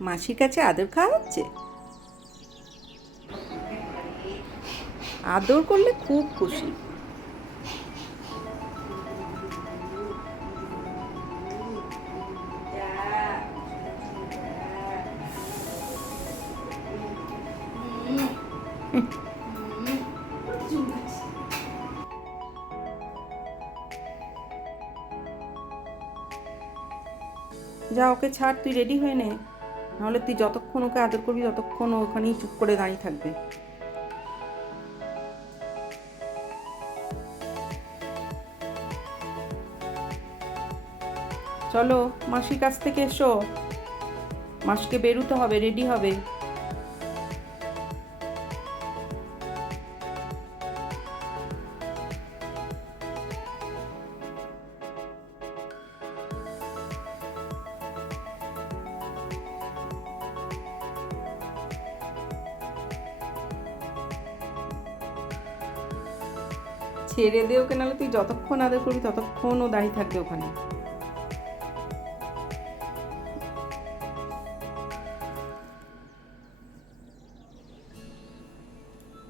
মাসির কাছে আদর খাওয়া হচ্ছে আদর করলে খুব খুশি। যা, ওকে ছাড়, তুই রেডি হয়ে নে। নাহলে তুই যতক্ষণ ওকে আদর করবি, ততক্ষণ ওখানেই চুপ করে দাঁড়িয়ে থাকবে। চলো, মাসির কাছ থেকে এসো। মাসকে বেরোতে হবে রেডি হবে। ছেড়ে দে ওকে, নাহলে তুই যতক্ষণ আদর করবি ততক্ষণ ও দাঁড়িয়ে থাকবে ওখানে।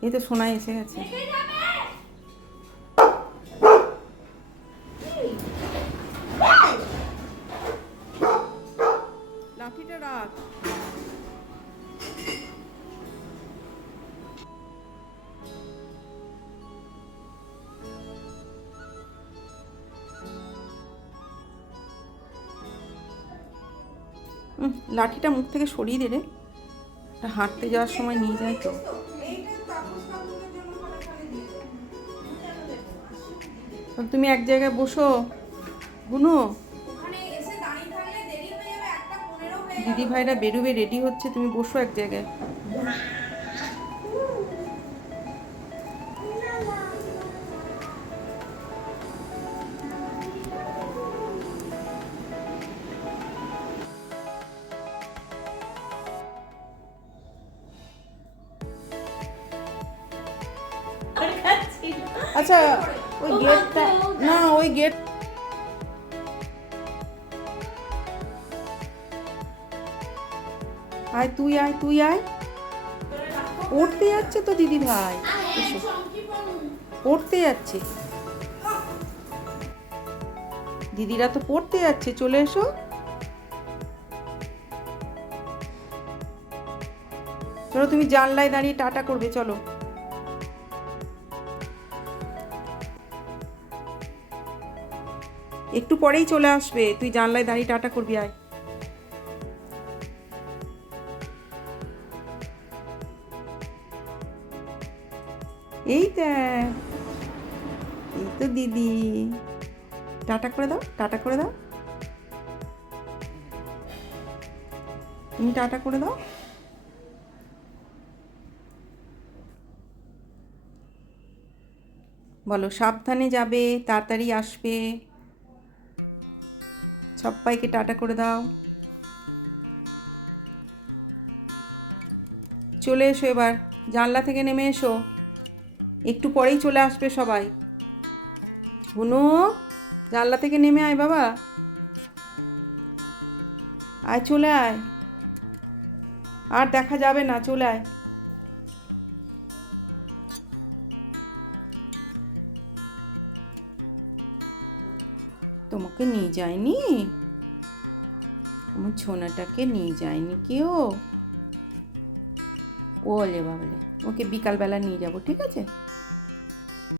এই তো সোনাই এসে গেছে। লাঠিটা মুখ থেকে সরিয়ে দিলে হাঁটতে যাওয়ার সময় নিয়ে যায় তো তুমি এক জায়গায় বসো। গুনো। দিদি ভাইরা বেরোবে, রেডি হচ্ছে, তুমি বসো এক জায়গায়। আচ্ছা ওই গেটটা না ওই গেট আয় তুই আয় তুই আয়। পড়তে যাচ্ছে তো দিদি ভাই। এসো। পড়তে যাচ্ছে। দিদিরা তো পড়তে যাচ্ছে চলে এসো। চলো তুমি জানলায় দাঁড়িয়ে টাটা করবে চলো। একটু পরেই চলে আসবে। তুই জানলায় দাঁড়িয়ে টাটা করবি, আয়। এই দেখ এই তো দিদি। টাটা করে দাও, টাটা করে দাও। তুমি টাটা করে দাও। বলো, সাবধানে যাবে, তাড়াতাড়ি আসবে। সবাইকে টাটা করে দাও। চলে এসো এবার, জানলা থেকে নেমে এসো। একটু পরেই চলে আসবে সবাই। বুনু, জানলা থেকে নেমে আয় বাবা। আয়, চলে আয়। আর দেখা যাবে না, চলে আয়। তোমাকে নিয়ে যায়নি? আমার ছোনাটাকে নিয়ে যায়নি কেউ? ও বলে ওকে বিকালবেলা নিয়ে যাব, ঠিক আছে?